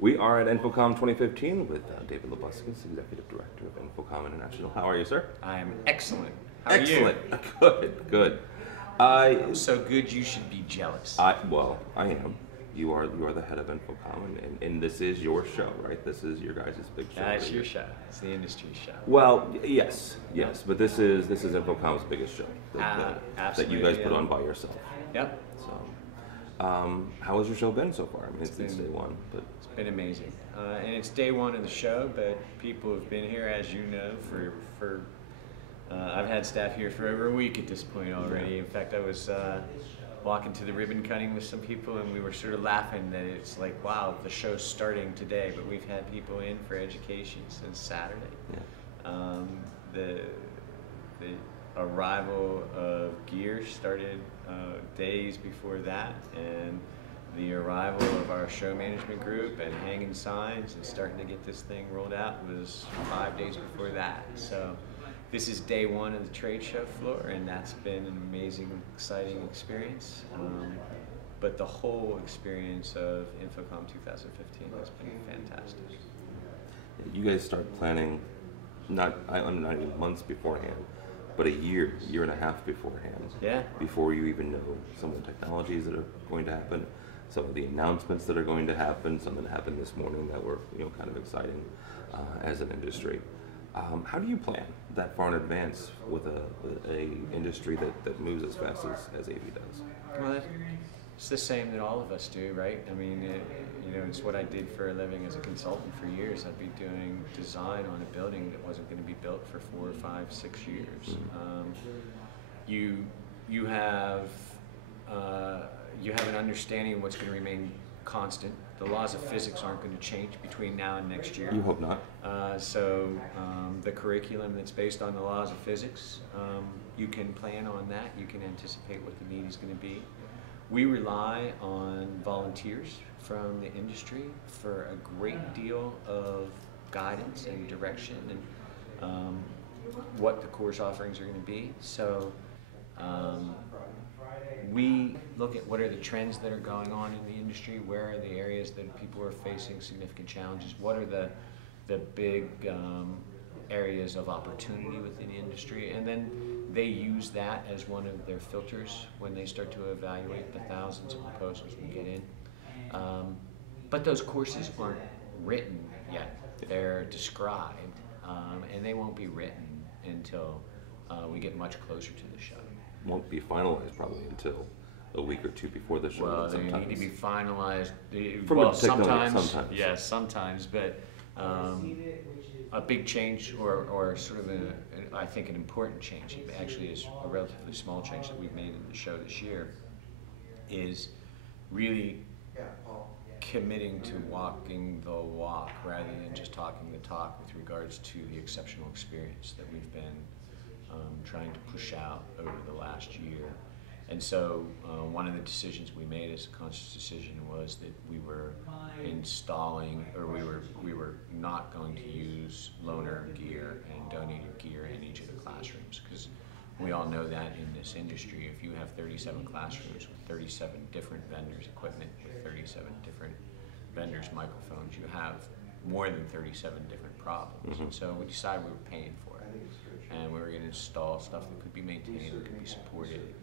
We are at InfoComm 2015 with David Labuskes, Executive Director of InfoComm International. How are you, sir? I'm excellent. How are Excellent. you? Good. So good you should be jealous. I am. You are the head of InfoComm, and this is your show, right? This is your guys' big show. That's your show. It's the industry show. Well, yes, but this is InfoComm's biggest show that you guys put on by yourself. Yep. So, how has your show been so far? I mean, it's day one, but it's been amazing, and it's day one of the show. But people have been here, as you know, for I've had staff here for over a week at this point already. Yeah. In fact, I was walking to the ribbon cutting with some people, and we were sort of laughing that it's like, wow, the show's starting today, but we've had people in for education since Saturday. Yeah. The arrival of gear started days before that, and the arrival of our show management group and hanging signs and starting to get this thing rolled out was 5 days before that. So this is day one of the trade show floor, and that's been an amazing, exciting experience. But the whole experience of InfoComm 2015 has been fantastic. You guys start planning not even months beforehand, but a year and a half beforehand. Yeah. Before you even know some of the technologies that are going to happen, some of the announcements that are going to happen, something that happened this morning that were kind of exciting as an industry. How do you plan that far in advance with a industry that moves as fast as AV does? Well, it's the same that all of us do, right? I mean, it's what I did for a living as a consultant for years. I'd be doing design on a building that wasn't going to be built for 4 or 5, 6 years. You have an understanding of what's going to remain constant. The laws of physics aren't going to change between now and next year. You hope not. So the curriculum that's based on the laws of physics, you can plan on that. You can anticipate what the need is going to be. We rely on volunteers from the industry for a great deal of guidance and direction and what the course offerings are going to be. So we look at what are the trends that are going on in the industry, where are the areas that people are facing significant challenges, what are the big areas of opportunity within the industry, and then they use that as one of their filters when they start to evaluate the thousands of proposals we get in. But those courses aren't written yet. They're described, and they won't be written until we get much closer to the show. Won't be finalized probably until a week or two before the show. Well, they need to be finalized. Sometimes. Yes, sometimes, but a big change or sort of I think an important change, it actually is a relatively small change that we've made in the show this year, is really committing to walking the walk rather than just talking the talk with regards to the exceptional experience that we've been trying to push out over the last year. And so one of the decisions we made as a conscious decision was that we were installing, or we were not going to use loaner gear and donated gear in each of the classrooms, because we all know that in this industry, if you have 37 classrooms with 37 different vendors' equipment, with 37 different vendors' microphones, you have more than 37 different problems. Mm-hmm. And so we decided we were paying for it, and we were going to install stuff that could be maintained and could be supported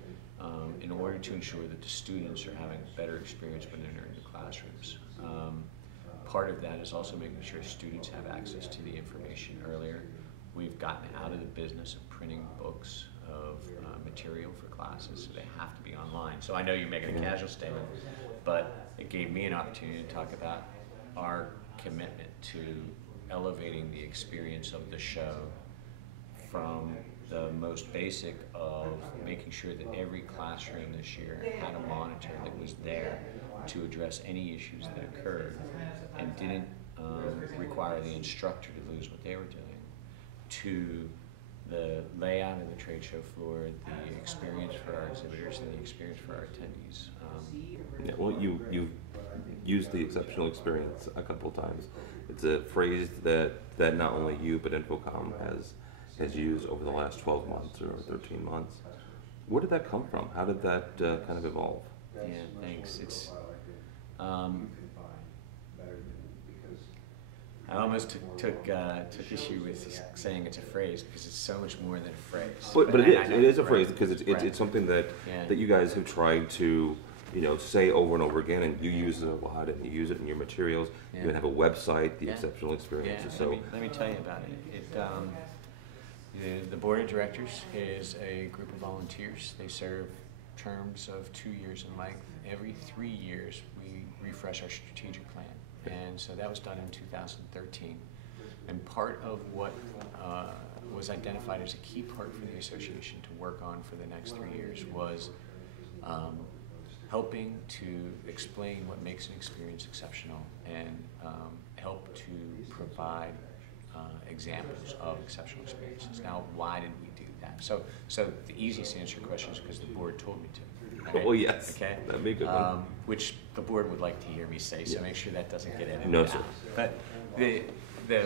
in order to ensure that the students are having a better experience when they're in the classrooms. Part of that is also making sure students have access to the information earlier. We've gotten out of the business of printing books of material for classes, so they have to be online. So I know you're making a casual statement, but it gave me an opportunity to talk about our commitment to elevating the experience of the show from the most basic of making sure that every classroom this year had a monitor that was there to address any issues that occurred and didn't require the instructor to lose what they were doing, to the layout of the trade show floor, the experience for our exhibitors, and the experience for our attendees. Yeah, well, you've used the exceptional experience a couple of times. It's a phrase that not only you but InfoComm has used over the last 12 months or 13 months. Where did that come from? How did that kind of evolve? Yeah, thanks. It's I almost took issue with saying it's a phrase because it's so much more than a phrase. But it is a phrase because Right. it's something that you guys have tried to say over and over again, and you use it a lot, and you use it in your materials. Yeah. You even have a website, the Yeah. Exceptional Experiences. Yeah. So Let me tell you about it. The board of directors is a group of volunteers. They serve terms of 2 years in length. Every 3 years, we refresh our strategic plan. And so that was done in 2013. And part of what was identified as a key part for the association to work on for the next 3 years was helping to explain what makes an experience exceptional and help to provide examples of exceptional experiences. Now, why did we do that? So the easiest answer to your question is because the board told me to. Right? Oh yes, okay, that'd be a good one. Which the board would like to hear me say. So make sure that doesn't get edited No, out. sir. But the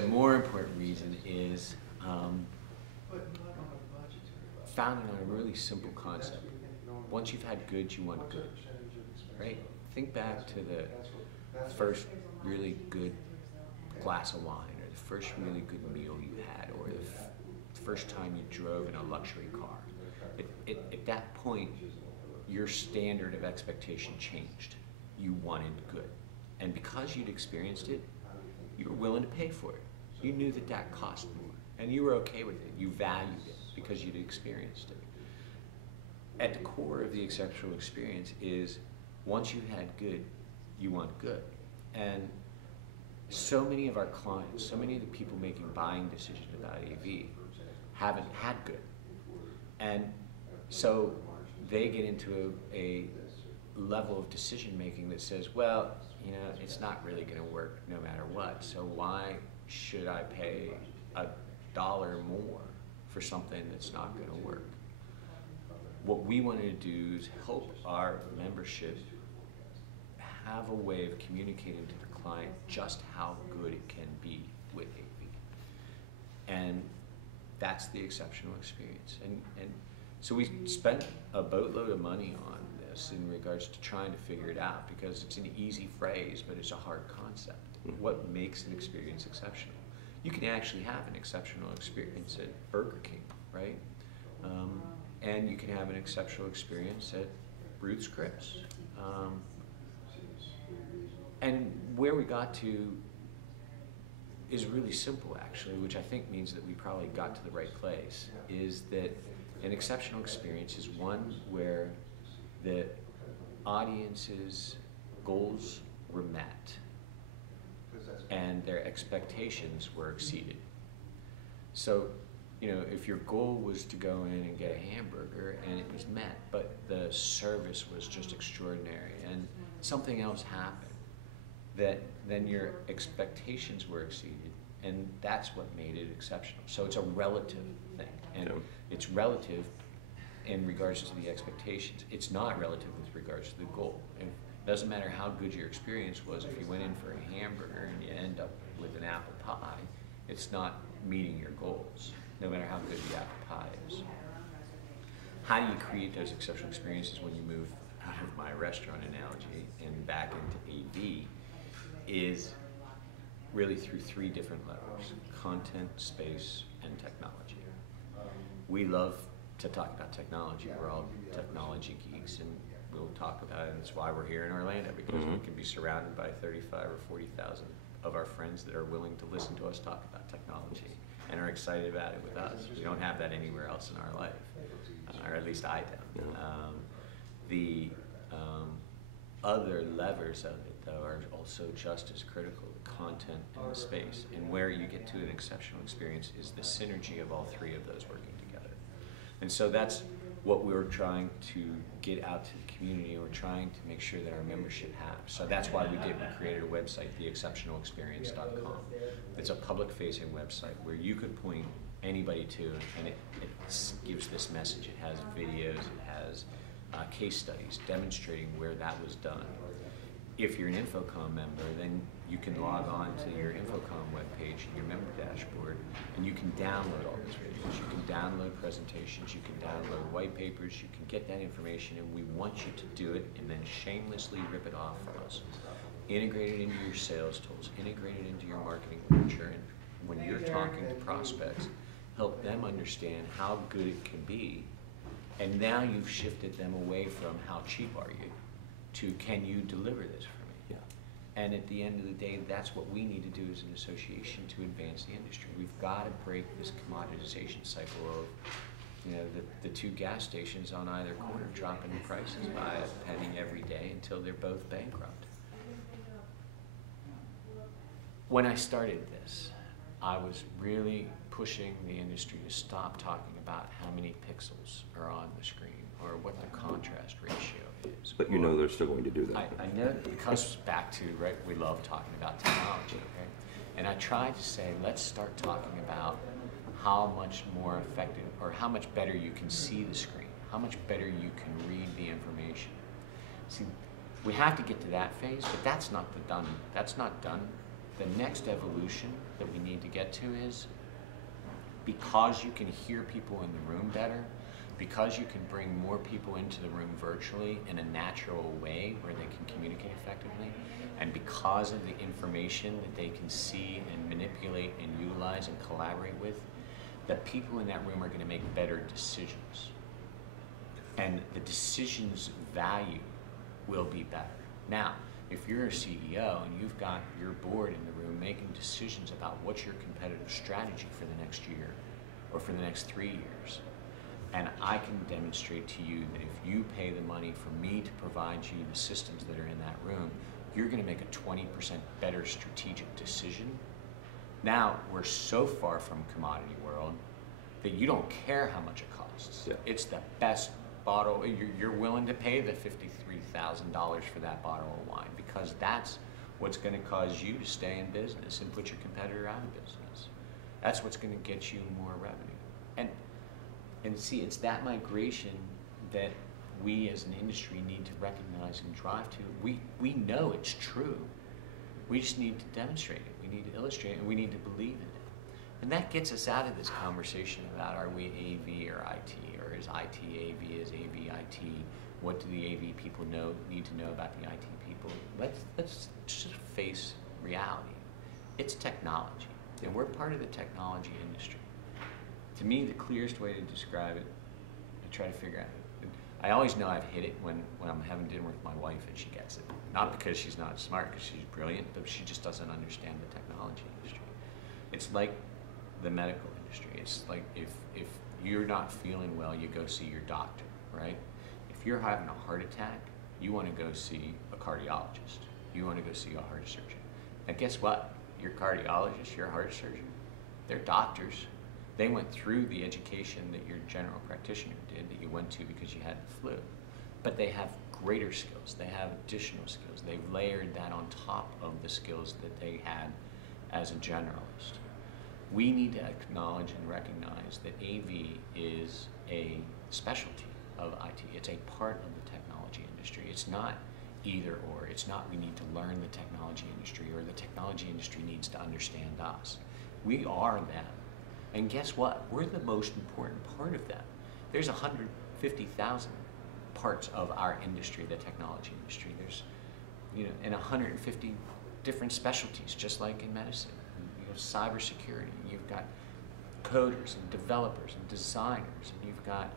more important reason is founded on a really simple concept. Once you've had good, you want good. Right? Think back to the first really good glass of wine, or the first really good meal you had, or the first time you drove in a luxury car. At that point, your standard of expectation changed. You wanted good. And because you'd experienced it, you were willing to pay for it. You knew that that cost more, and you were okay with it. You valued it because you'd experienced it. At the core of the exceptional experience is once you've had good, you want good. And so many of our clients, so many of the people making buying decisions about AV haven't had good. And so they get into a level of decision making that says, well, it's not really going to work no matter what, so why should I pay $1 more for something that's not going to work? What we wanted to do is help our membership have a way of communicating to the client just how good it can be with AV. And that's the exceptional experience. And so we spent a boatload of money on this in regards to trying to figure it out, because it's an easy phrase, but it's a hard concept. What makes an experience exceptional? You can actually have an exceptional experience at Burger King, right? And you can have an exceptional experience at Ruth's Chris. And where we got to is really simple, actually, which I think means that we probably got to the right place, is that an exceptional experience is one where the audience's goals were met and their expectations were exceeded. So, if your goal was to go in and get a hamburger and it was met, but the service was just extraordinary and something else happened, then your expectations were exceeded, and that's what made it exceptional. So it's a relative thing, and it's relative in regards to the expectations. It's not relative with regards to the goal. It doesn't matter how good your experience was. If you went in for a hamburger and you end up with an apple pie, it's not meeting your goals, no matter how good the apple pie is. How do you create those exceptional experiences when you move out of my restaurant analogy and back into AV is really through 3 different levels: content, space, and technology. We love to talk about technology. We're all technology geeks, and we'll talk about it. And that's why we're here in Orlando, because we can be surrounded by 35 or 40,000 of our friends that are willing to listen to us talk about technology and are excited about it with us. We don't have that anywhere else in our life, or at least I don't. The other levers of it, though, are also just as critical: the content and the space. And where you get to an exceptional experience is the synergy of all 3 of those working together. And so that's what we're trying to get out to the community. We're trying to make sure that our membership has. So that's why we created a website, theexceptionalexperience.com. It's a public-facing website where you could point anybody to, and it gives this message. It has videos, it has case studies demonstrating where that was done. If you're an InfoComm member, then you can log on to your InfoComm webpage and your member dashboard, and you can download all these videos. You can download presentations, you can download white papers, you can get that information, and we want you to do it and then shamelessly rip it off from us. integrated into your sales tools, integrated into your marketing literature, and when you're talking to prospects, help them understand how good it can be. And now you've shifted them away from how cheap are you to can you deliver this for me? Yeah. And at the end of the day, that's what we need to do as an association to advance the industry. We've got to break this commoditization cycle of, you know, the two gas stations on either corner dropping prices by a penny every day until they're both bankrupt. When I started this, I was really pushing the industry to stop talking about how many pixels are on the screen or what the contrast ratio is. But you know they're still going to do that. I know it comes back to, right, we love talking about technology, okay? And I tried to say, let's start talking about how much more effective or how much better you can see the screen, how much better you can read the information. See, we have to get to that phase, but that's not done. The next evolution that we need to get to is, because you can hear people in the room better, because you can bring more people into the room virtually in a natural way where they can communicate effectively, and because of the information that they can see and manipulate and utilize and collaborate with, the people in that room are going to make better decisions. And the decisions value will be better. Now, if you're a CEO and you've got your board in the room making decisions about what's your competitive strategy for the next year or for the next 3 years, and I can demonstrate to you that if you pay the money for me to provide you the systems that are in that room, you're going to make a 20% better strategic decision. Now, we're so far from commodity world that you don't care how much it costs. Yeah. It's the best bottle. You're willing to pay the $53,000 for that bottle of wine because that's what's going to cause you to stay in business and put your competitor out of business. That's what's going to get you more revenue. And see, it's that migration that we as an industry need to recognize and drive to. We know it's true. We just need to demonstrate it. We need to illustrate it, and we need to believe in it. And that gets us out of this conversation about are we AV or IT, or is IT AV, is AV IT? What do the AV people need to know about the IT people? Let's just face reality. It's technology, and we're part of the technology industry. To me, the clearest way to describe it, I try to figure out. I always know I've hit it when I'm having dinner with my wife and she gets it. Not because she's not smart, because she's brilliant, but she just doesn't understand the technology industry. It's like the medical industry. It's like if you're not feeling well, you go see your doctor, right? If you're having a heart attack, you want to go see a cardiologist. You want to go see a heart surgeon. And guess what? Your cardiologist, your heart surgeon, they're doctors. They went through the education that your general practitioner did, that you went to because you had the flu. But they have greater skills. They have additional skills. They've layered that on top of the skills that they had as a generalist. We need to acknowledge and recognize that AV is a specialty of IT. It's a part of the technology industry. It's not either or. It's not we need to learn the technology industry or the technology industry needs to understand us. We are them. And guess what? We're the most important part of them. There's 150,000 parts of our industry, the technology industry. There's, and 150 different specialties, just like in medicine. You have cybersecurity, you've got coders and developers and designers, and you've got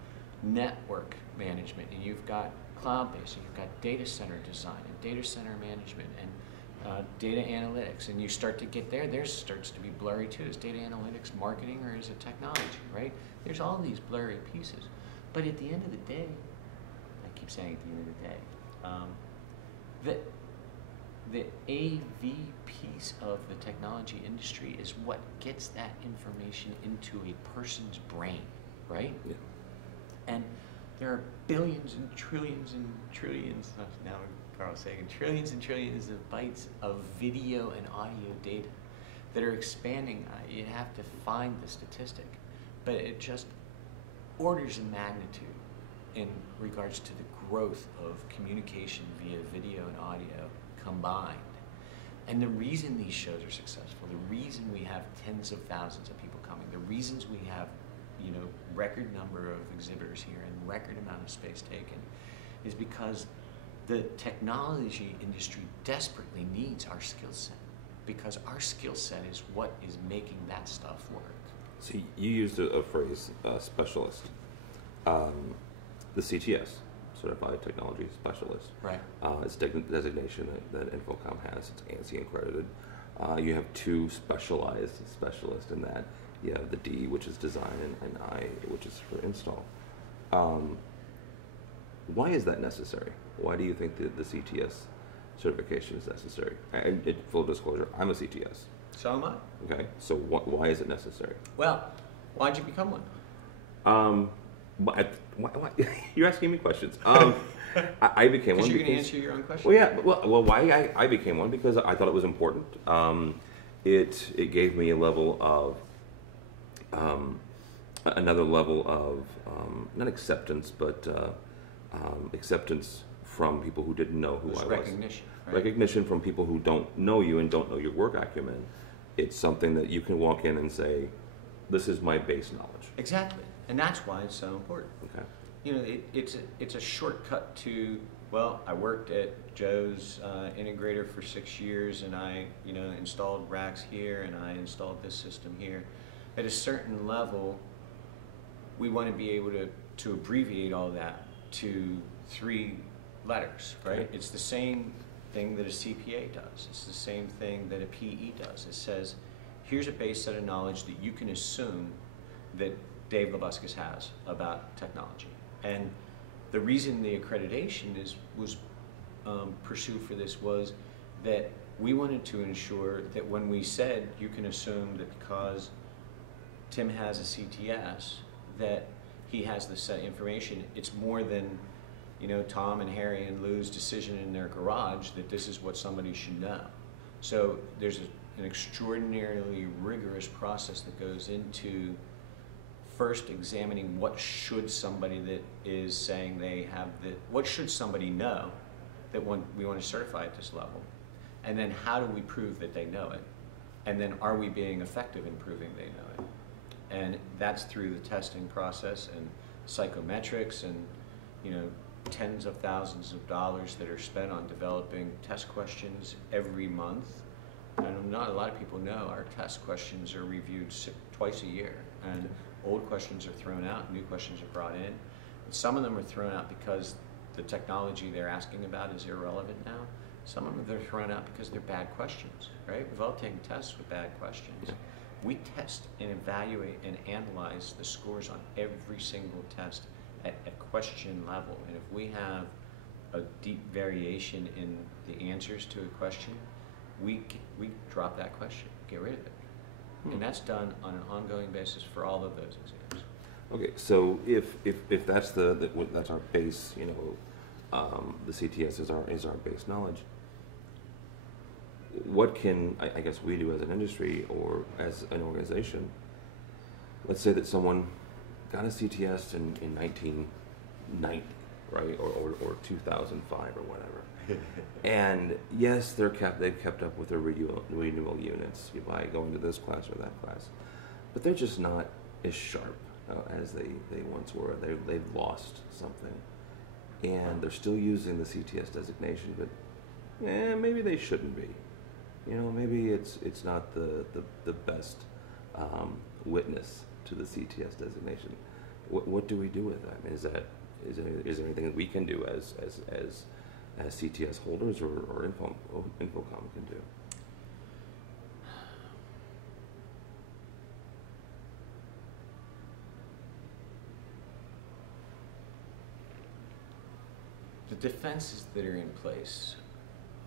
network management, and you've got cloud-based, and you've got data center design and data center management and data analytics, and you start to get there starts to be blurry too. Is data analytics marketing or is it technology, right? There's all these blurry pieces. But at the end of the day, I keep saying at the end of the day, the AV piece of the technology industry is what gets that information into a person's brain, right? Yeah. And there are billions and trillions, now Carl Sagan, trillions and trillions of bytes of video and audio data that are expanding. You have to find the statistic, but it just orders of magnitude in regards to the growth of communication via video and audio combined. And the reason these shows are successful, the reason we have tens of thousands of people coming, the reasons we have record number of exhibitors here and record amount of space taken is because the technology industry desperately needs our skill set, because our skill set is what is making that stuff work. So you used a phrase, specialist. The CTS, Certified Technology Specialist. Right. It's a designation that InfoComm has. It's ANSI accredited. You have two specialized specialists in that. You have the D, which is design, and I, which is for install. Why is that necessary? Why do you think that the CTS certification is necessary? And full disclosure, I'm a CTS. So am I. Okay, so why is it necessary? Well, why'd you become one? Why, you're asking me questions. I became one because you're because going to answer your own question. Well, yeah. Well, why I became one, because I thought it was important. It gave me a level of another level of not acceptance, but acceptance from people who didn't know who I was. Recognition. Right? Recognition from people who don't know you and don't know your work acumen. It's something that you can walk in and say, "This is my base knowledge." Exactly, and that's why it's so important. Okay. You know, it's a shortcut to, well, I worked at Joe's integrator for 6 years, and I, you know, installed racks here, and I installed this system here. At a certain level, we want to be able to abbreviate all that to 3 letters, right? Okay. It's the same thing that a CPA does. It's the same thing that a PE does. It says, here's a base set of knowledge that you can assume that Dave Labuskes has about technology. And the reason the accreditation was pursued for this was that we wanted to ensure that when we said you can assume that because Tim has a CTS that he has this set of information, it's more than, you know, Tom and Harry and Lou's decision in their garage that this is what somebody should know. So there's an extraordinarily rigorous process that goes into first examining what should somebody that is saying they have what should somebody know that we want to certify at this level, and then how do we prove that they know it, and then are we being effective in proving they know it, and that's through the testing process and psychometrics and, you know, tens of thousands of dollars that are spent on developing test questions every month. And not a lot of people know our test questions are reviewed twice a year, and old questions are thrown out, new questions are brought in. Some of them are thrown out because the technology they're asking about is irrelevant now. Some of them they're thrown out because they're bad questions, right? We've all taken tests with bad questions. We test and evaluate and analyze the scores on every single test at question level. And if we have a deep variation in the answers to a question, we drop that question, get rid of it. And that's done on an ongoing basis for all of those exams. Okay, so if that's that's our base, you know, the CTS is our base knowledge. What can I guess we do as an industry or as an organization? Let's say that someone got a CTS in 1990, right, or 2005 or whatever. And yes, they've kept up with their renewal units by going to this class or that class, but they're just not as sharp as they once were. They've lost something, and they're still using the CTS designation, but maybe they shouldn't be. You know, maybe it's not the best witness to the CTS designation. What do we do with that? Is there anything that we can do as CTS holders or InfoComm can do? The defenses that are in place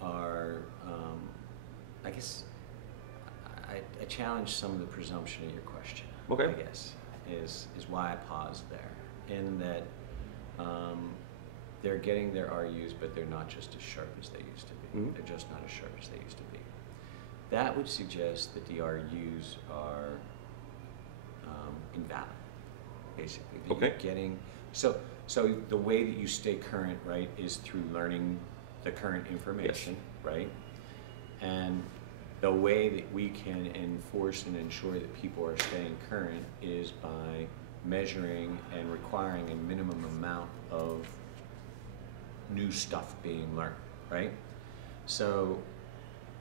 are, I guess, I challenge some of the presumption of your question. Okay. I guess is why I paused there, in that they're getting their RUs, but they're not just as sharp as they used to be. Mm-hmm. They're just not as sharp as they used to be. That would suggest that the RUs are invalid, basically. That Okay. you're getting, so the way that you stay current, right, is through learning the current information, yes. Right? And the way that we can enforce and ensure that people are staying current is by measuring and requiring a minimum amount of new stuff being learned, right? So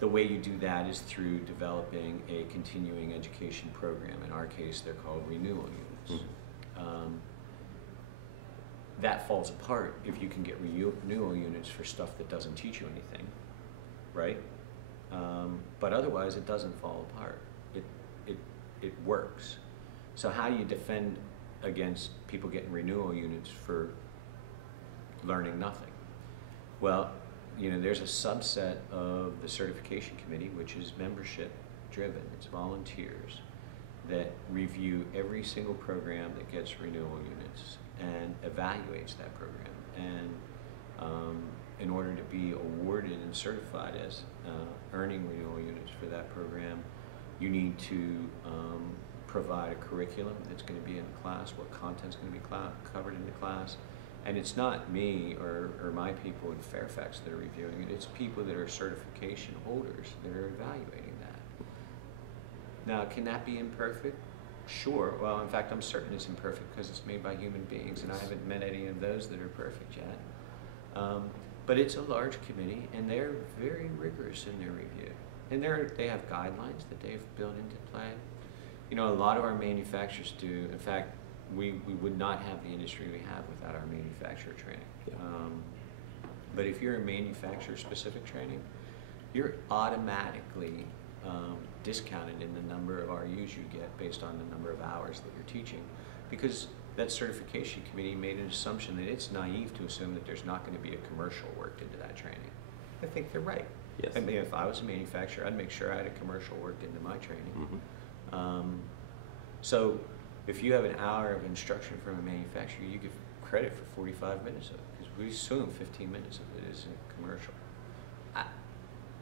the way you do that is through developing a continuing education program. In our case, they're called renewal units. That falls apart if you can get renewal units for stuff that doesn't teach you anything, right? But otherwise, it doesn't fall apart. It works. So how do you defend against people getting renewal units for learning nothing? Well, you know, there's a subset of the certification committee, which is membership driven. It's volunteers that review every single program that gets renewal units and evaluates that program. And in order to be awarded and certified as earning renewal units for that program, you need to provide a curriculum that's going to be in the class, what content's going to be covered in the class. And it's not me or my people in Fairfax that are reviewing it, it's people that are certification holders that are evaluating that. Now, can that be imperfect? Sure. Well, in fact, I'm certain it's imperfect because it's made by human beings, and I haven't met any of those that are perfect yet. But it's a large committee, and they're very rigorous in their review. And they have guidelines that they've built into play. You know, a lot of our manufacturers do. In fact, we would not have the industry we have without our manufacturer training. Yeah. But if you're a manufacturer-specific training, you're automatically discounted in the number of RUs you get based on the number of hours that you're teaching, because that certification committee made an assumption that it's naive to assume that there's not going to be a commercial worked into that training. I think they're right. Yes. I mean, if I was a manufacturer, I'd make sure I had a commercial worked into my training. Mm-hmm. So if you have an hour of instruction from a manufacturer, you give credit for 45 minutes of it, because we assume 15 minutes of it is a commercial.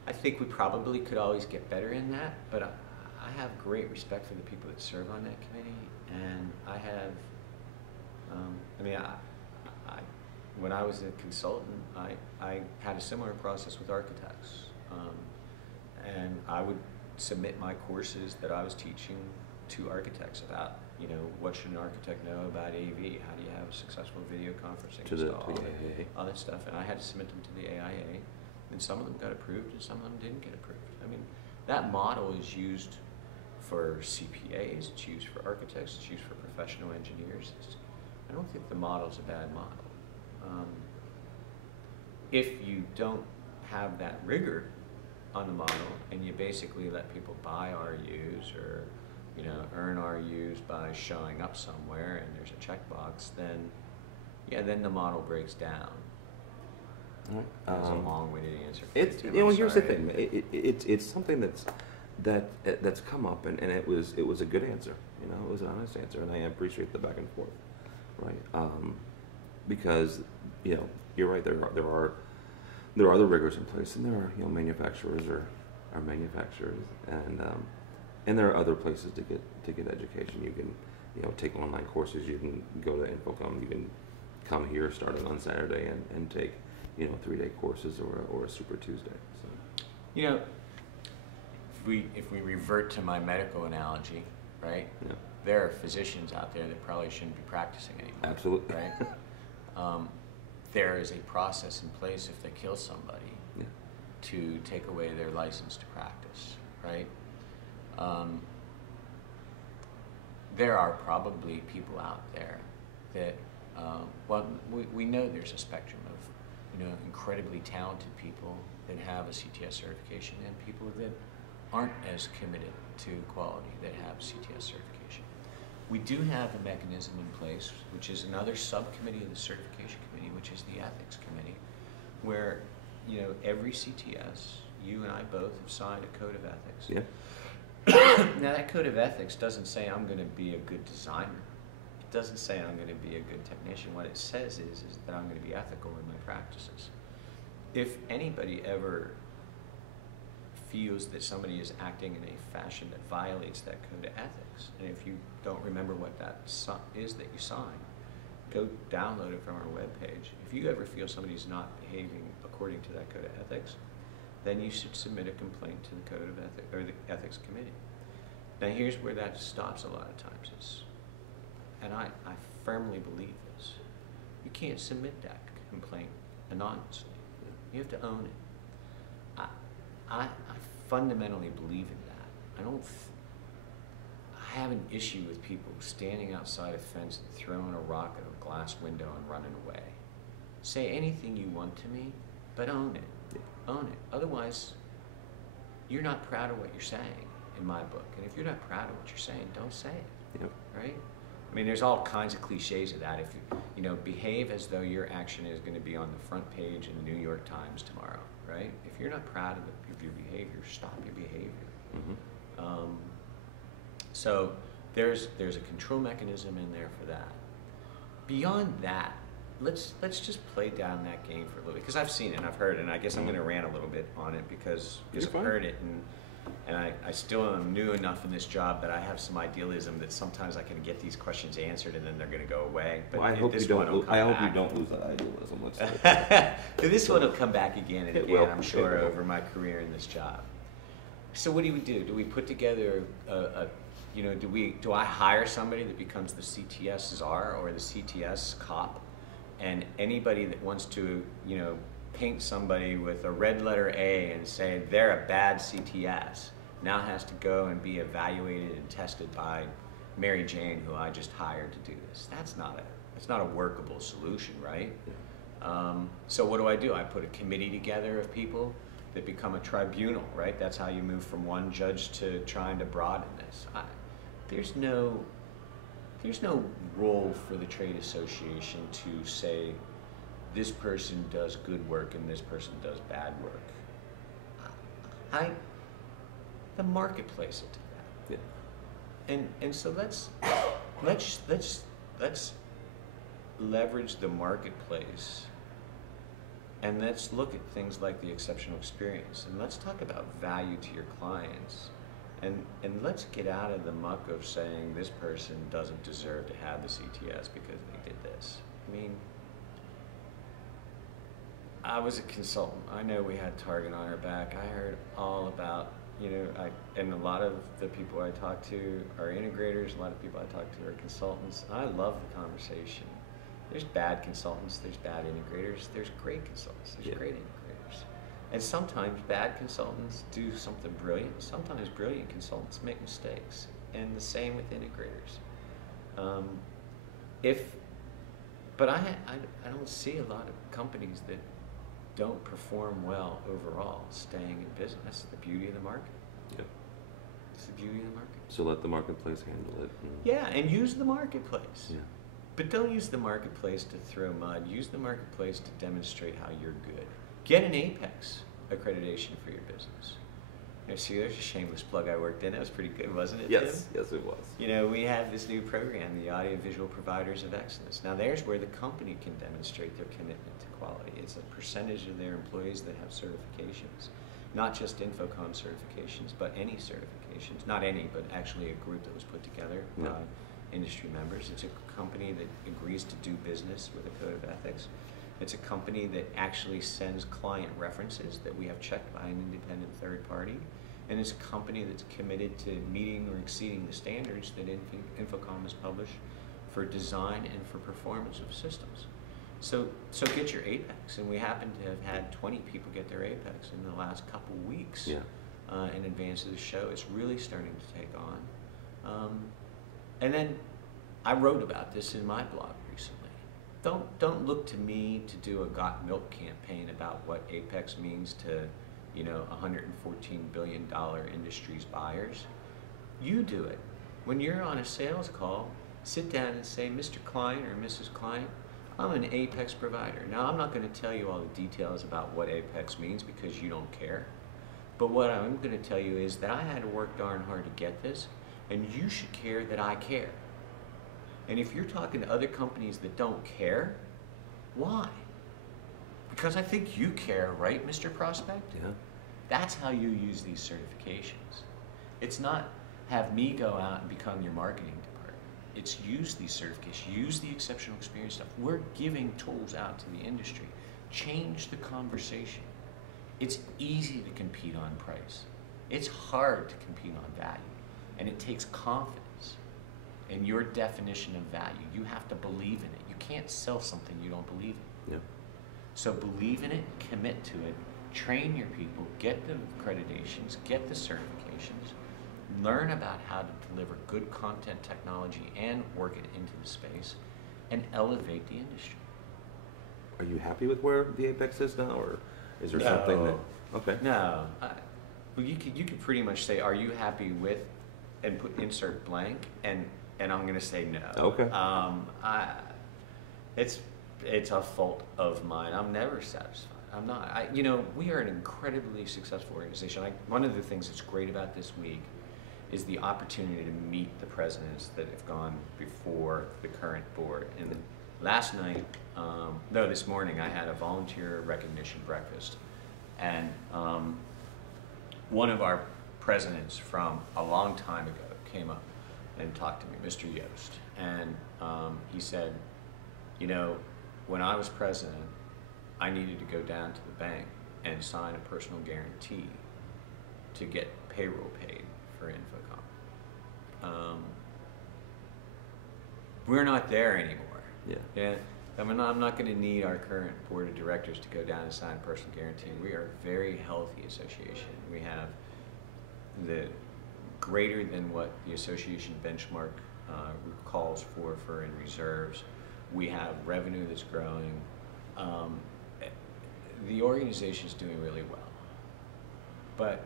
I think we probably could always get better in that, but I have great respect for the people that serve on that committee, and I have, when I was a consultant, I had a similar process with architects, and I would submit my courses that I was teaching to architects about, you know, what should an architect know about AV? How do you have a successful video conferencing install? All that stuff, and I had to submit them to the AIA. And some of them got approved and some of them didn't get approved. I mean, that model is used for CPAs, it's used for architects, it's used for professional engineers. I don't think the model's a bad model. If you don't have that rigor on the model and you basically let people buy RUs or, you know, earn RUs by showing up somewhere and there's a checkbox, then, yeah, then the model breaks down. That's a long-winded answer. It's, you know, here's the thing. It's something that's come up, and it was a good answer. You know, it was an honest answer, and I appreciate the back and forth, right? Because, you know, you're right. There are the rigors in place, and there are, you know, manufacturers are manufacturers, and there are other places to get education. You can, you know, take online courses. You can go to InfoComm. You can come here starting on Saturday and take, you know, 3-day courses or a Super Tuesday. So, you know, if we revert to my medical analogy, right? Yeah. There are physicians out there that probably shouldn't be practicing anymore. Absolutely. Right? There is a process in place if they kill somebody, yeah, to take away their license to practice, right? There are probably people out there that, well, we know there's a spectrum of, you know, incredibly talented people that have a CTS certification and people that aren't as committed to quality that have CTS certification. We do have a mechanism in place, which is another subcommittee of the certification committee, which is the ethics committee, where, you know, every CTS, you and I both have signed a code of ethics. Yeah. Now that code of ethics doesn't say I'm going to be a good designer. It doesn't say I'm going to be a good technician. What it says is that I'm going to be ethical in my practices. If anybody ever feels that somebody is acting in a fashion that violates that code of ethics, and if you don't remember what that is that you signed, go download it from our webpage. If you ever feel somebody's not behaving according to that code of ethics, then you should submit a complaint to the code of ethics or the ethics committee. Now here's where that stops a lot of times. And I firmly believe this. You can't submit that complaint anonymously. You have to own it. I fundamentally believe in that. I have an issue with people standing outside a fence and throwing a rock at a glass window and running away. Say anything you want to me, but own it. Yeah. Own it. Otherwise, you're not proud of what you're saying, in my book. And if you're not proud of what you're saying, don't say it. Yep. Right? I mean, there's all kinds of cliches of that. If you know, behave as though your action is going to be on the front page in the New York Times tomorrow, right? If you're not proud of your behavior, stop your behavior. Mm-hmm. So there's a control mechanism in there for that. Beyond that, let's just play down that game for a little bit, because I've seen it and I've heard it, and I guess I'm going to rant a little bit on it because I've heard it, and I still am new enough in this job that I have some idealism that sometimes I can get these questions answered and then they're going to go away. But well, I hope you don't lose that idealism. Let's say. This one will come back again and again, I'm sure, over my career in this job. So what do we do? Do we put together do I hire somebody that becomes the CTS czar or the CTS cop, and anybody that wants to, paint somebody with a red letter A and say they're a bad CTS now has to go and be evaluated and tested by Mary Jane, who I just hired to do this? That's not a workable solution, right? So what do? I put a committee together of people that become a tribunal, right? That's how you move from one judge to trying to broaden this. There's no role for the trade association to say this person does good work and this person does bad work. The marketplace will do that. Yeah. And so let's leverage the marketplace, and let's look at things like the exceptional experience, and let's talk about value to your clients. And let's get out of the muck of saying this person doesn't deserve to have the CTS because they did this. I mean, I was a consultant. I know we had Target on our back. I heard all about, and a lot of the people I talk to are integrators. A lot of people I talk to are consultants. I love the conversation. There's bad consultants. There's bad integrators. There's great consultants. There's great integrators. And sometimes bad consultants do something brilliant. Sometimes brilliant consultants make mistakes. And the same with integrators. But I don't see a lot of companies that don't perform well overall staying in business. That's the beauty of the market. Yeah. It's the beauty of the market. So let the marketplace handle it. And use the marketplace. Yeah. But don't use the marketplace to throw mud. Use the marketplace to demonstrate how you're good. Get an Apex accreditation for your business. See, there's a shameless plug I worked in. That was pretty good, wasn't it, Yes, Tim? yes, it was. We have this new program, the Audiovisual Providers of Excellence. Now, there's where the company can demonstrate their commitment to quality. It's a percentage of their employees that have certifications. Not just InfoComm certifications, but any certifications. Not any, but actually a group that was put together by industry members. It's a company that agrees to do business with a code of ethics. It's a company that actually sends client references that we have checked by an independent third party. And it's a company that's committed to meeting or exceeding the standards that InfoComm has published for design and for performance of systems. So get your Apex. And we happen to have had 20 people get their Apex in the last couple weeks in advance of the show. It's really starting to take on. And then I wrote about this in my blog recently. Don't look to me to do a Got Milk campaign about what Apex means to, $114 billion industry's buyers. You do it. When you're on a sales call, sit down and say, Mr. Client or Mrs. Client, I'm an Apex provider. Now, I'm not going to tell you all the details about what Apex means because you don't care. But what I'm going to tell you is that I had to work darn hard to get this, and you should care that I care. And if you're talking to other companies that don't care, why? Because I think you care, right, Mr. Prospect? Yeah. That's how you use these certifications. It's not have me go out and become your marketing department. It's use these certifications, use the exceptional experience stuff. We're giving tools out to the industry. Change the conversation. It's easy to compete on price. It's hard to compete on value. And it takes confidence in your definition of value. You have to believe in it. You can't sell something you don't believe in. Yeah. So believe in it, commit to it, train your people, get the accreditations, get the certifications, learn about how to deliver good content technology and work it into the space, and elevate the industry. Are you happy with where the Apex is now, or is there No. something that? Okay. No. Well, you could pretty much say, are you happy with, and put insert blank, and I'm going to say no. Okay. It's a fault of mine. I'm never satisfied. I'm not. We are an incredibly successful organization. One of the things that's great about this week is the opportunity to meet the presidents that have gone before the current board. And last night, this morning, I had a volunteer recognition breakfast, and one of our presidents from a long time ago came up and talked to me, Mr. Yost, and he said, when I was president, I needed to go down to the bank and sign a personal guarantee to get payroll paid for InfoComm. We're not there anymore. Yeah. I'm not going to need our current board of directors to go down and sign a personal guarantee. We are a very healthy association. We have the greater than what the association benchmark calls for in reserves. We have revenue that's growing. The organization is doing really well. But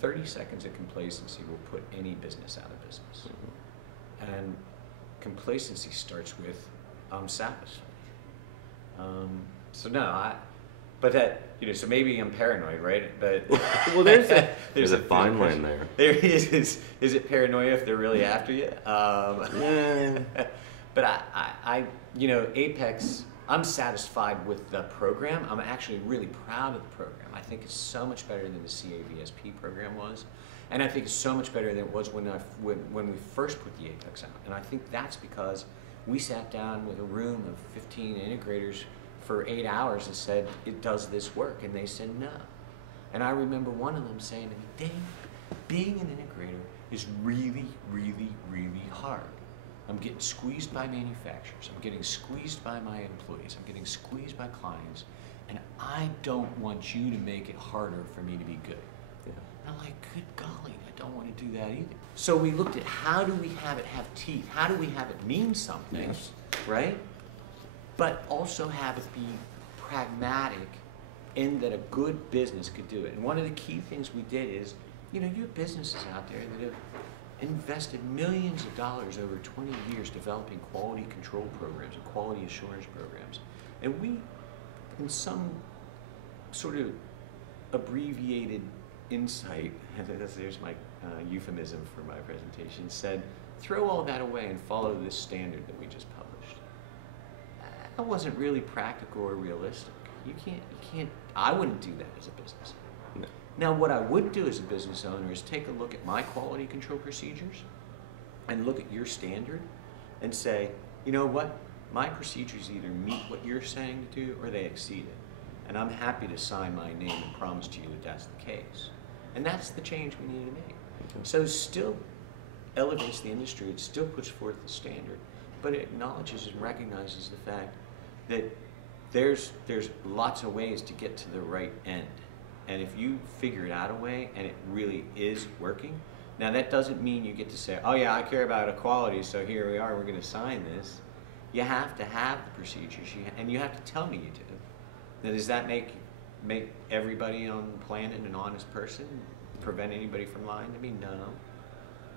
30 seconds of complacency will put any business out of business. Mm-hmm. And complacency starts with, I'm satisfied. So maybe I'm paranoid, right? But well, there's a fine line there. There is it paranoia if they're really after you? Yeah. But Apex, I'm satisfied with the program. I'm actually really proud of the program. I think it's so much better than the CAVSP program was. And I think it's so much better than it was when we first put the Apex out. And I think that's because we sat down with a room of 15 integrators for 8 hours and said, it does this work? And they said no. And I remember one of them saying to me, Dave, being an integrator is really, really, really hard. I'm getting squeezed by manufacturers. I'm getting squeezed by my employees. I'm getting squeezed by clients. And I don't want you to make it harder for me to be good. Yeah. And I'm like, good golly, I don't want to do that either. So we looked at how do we have it have teeth? How do we have it mean something, yes, right? But also have it be pragmatic in that a good business could do it. And one of the key things we did is, you have businesses out there that have invested millions of dollars over 20 years developing quality control programs and quality assurance programs. And we, in some sort of abbreviated insight, there's my euphemism for my presentation, said, throw all that away and follow this standard that we just published. That wasn't really practical or realistic. You can't, I wouldn't do that as a business. No. Now, what I would do as a business owner is take a look at my quality control procedures and look at your standard and say, you know what? My procedures either meet what you're saying to do or they exceed it. And I'm happy to sign my name and promise to you that that's the case. And that's the change we need to make. Okay. So it still elevates the industry, it still puts forth the standard, but it acknowledges and recognizes the fact that there's lots of ways to get to the right end. And if you figure it out a way and it really is working, now that doesn't mean you get to say, oh yeah, I care about equality, so here we are, we're going to sign this. You have to have the procedures, and you have to tell me you do. Now, does that make everybody on the planet an honest person? Prevent anybody from lying to me? No.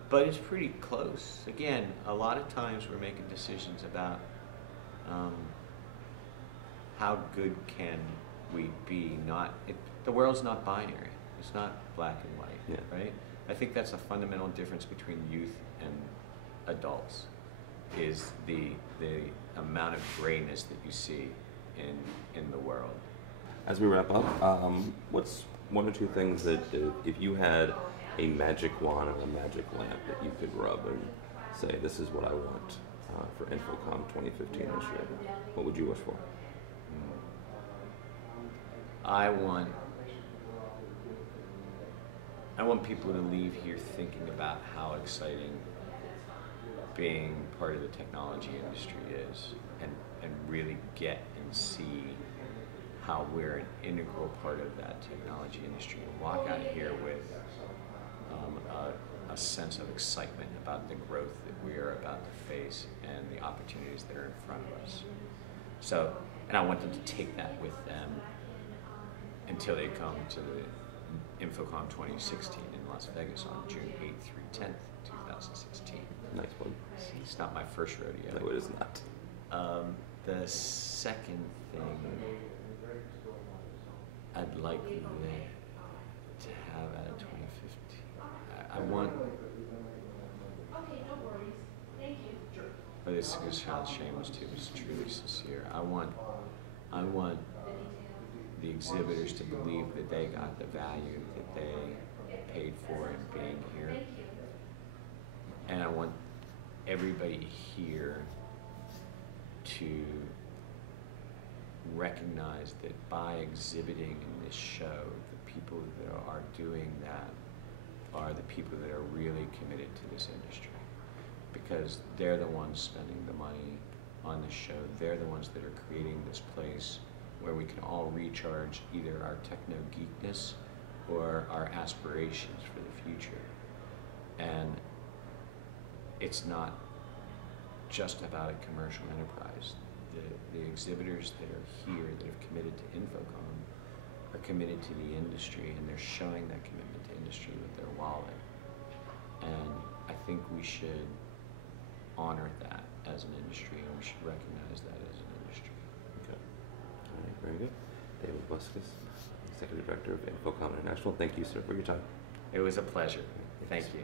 But it's pretty close. Again, a lot of times we're making decisions about how good can we be. The world's not binary. It's not black and white, yeah, right? I think that's a fundamental difference between youth and adults, is the amount of grayness that you see in the world. As we wrap up, what's one or two things that if you had a magic wand or a magic lamp that you could rub and say, this is what I want for InfoComm 2015 this year, what would you wish for? I want people to leave here thinking about how exciting being part of the technology industry is, and really get and see how we're an integral part of that technology industry, and walk out of here with a sense of excitement about the growth that we are about to face and the opportunities that are in front of us. So, and I want them to take that with them until they come to the InfoComm 2016 in Las Vegas on June 8th through 10th, 2016. Nice one. It's not my first rodeo. No, it is not. The second thing I'd like them to have out of 2015, I want. Oh, this sounds shameless too. It's truly sincere. I want the exhibitors to believe that they got the value that they paid for in being here, and I want everybody here to recognize that by exhibiting in this show, the people that are doing that are the people that are really committed to this industry, because they're the ones spending the money on the show. They're the ones that are creating this place where we can all recharge either our techno geekness or our aspirations for the future. And it's not just about a commercial enterprise. The exhibitors that are here that have committed to InfoComm are committed to the industry, and they're showing that commitment to industry with their wallet. And I think we should honor that as an industry, and we should recognize that as an industry. Okay. All right, very good. David Labuskes, Executive Director of InfoComm International. Thank you, sir, for your time. It was a pleasure. Thank you.